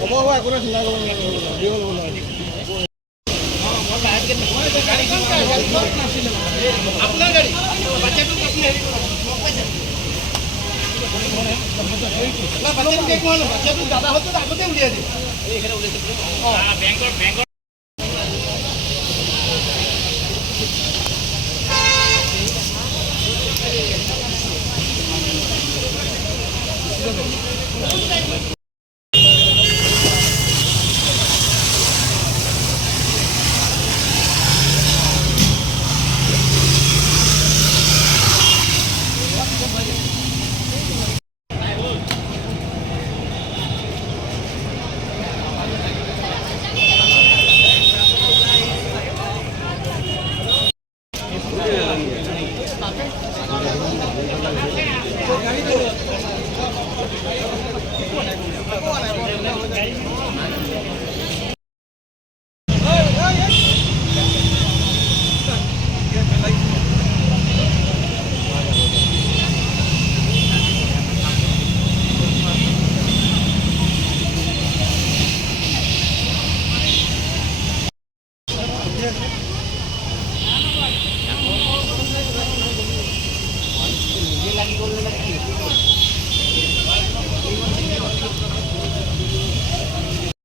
হ'ব হ'ব একো নাই চিন্তা কৰিব নালাগে আপোনাৰ গাড়ী বাচ্চাটোক আপুনি হেৰি বাচ্চাটোক দাদা হয়তো আগতে উলিয়াই দিয়ে বেংকৰ